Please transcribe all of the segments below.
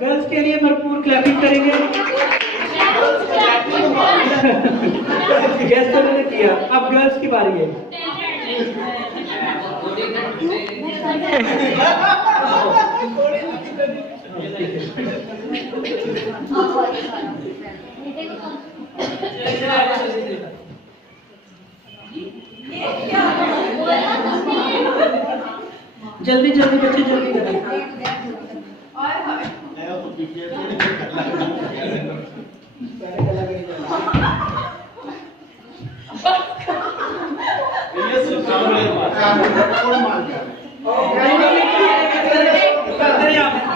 Girls के लिए भरपूर क्लैपिंग करेंगे। गेस्ट तो मैंने किया, अब गर्ल्स की बारी है। जल्दी जल्दी बच्चे जल्दी करें।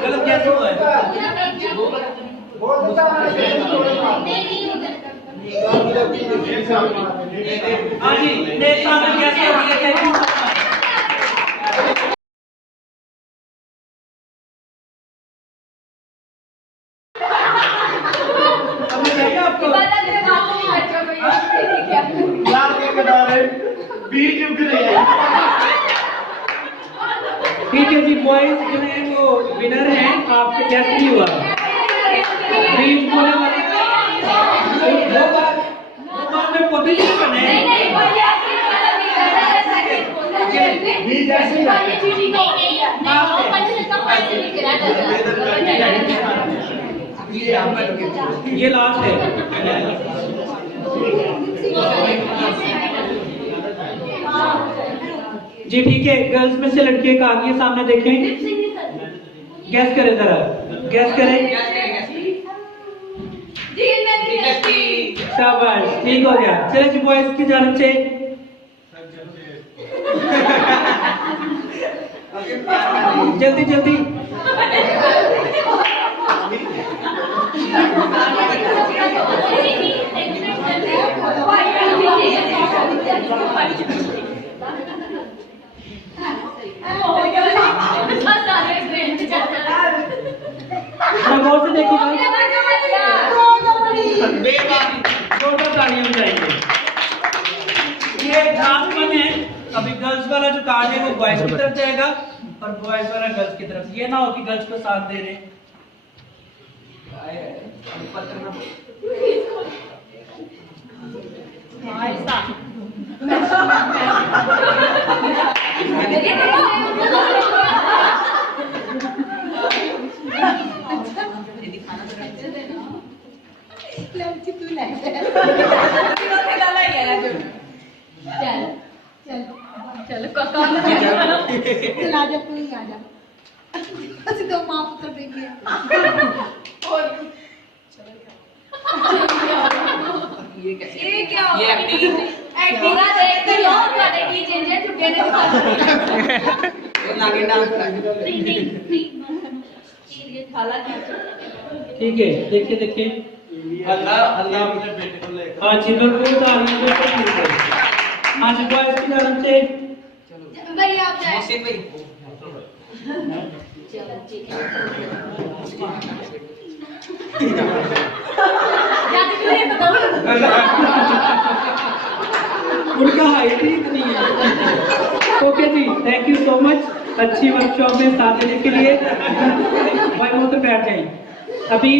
गलत कैसे हुआ है? हाँ जी, देख सामने कैसे हो गया? ठीक है जी, बॉयज जो है वो विनर हैं। आपसे क्या नहीं हुआ? बीच बोले वाले वो बात में पोजीशन बने। ये लास्ट है जी। ठीक है, गर्ल्स में से लड़के का आगे सामने देखें, गैस करें जरा, गैस करें। शाबाश, ठीक हो गया। चलिए जी, बॉयज की जानिब से जल्दी जल्दी। गौर से देखिएगा, तालियां बजाएंगे। ये लास्ट वन है। अभी गर्ल्स वाला जो कार्ड है वो बॉयज की तरफ जाएगा और बॉयज वाला गर्ल्स की तरफ। ये ना हो कि गर्ल्स को साथ दे रहे। चल आजा, तू ही आजा। ਅਸੀਂ तो मां पुत्र देंगे। और ये क्या ये एक्टिंग पूरा देख के लो करे की चेंज है छुट्टियां ने ये लागे डांस कर ये खाला क्या। ठीक है, देखिए देखिए, अल्लाह अल्लाह अपने बेटे को लेकर। हाँ जी, बिल्कुल तालियां बजाएंगे। हाँ जी, बॉयज की तरफ से चलो भाई, आप जाए मोहसिन भाई। चलो ठीक है, उनका हाइट ही इतनी है। ओके जी, थैंक यू सो मच अच्छी वर्कशॉप में साथ देने के लिए। भाई वो तो बैठ जाए अभी।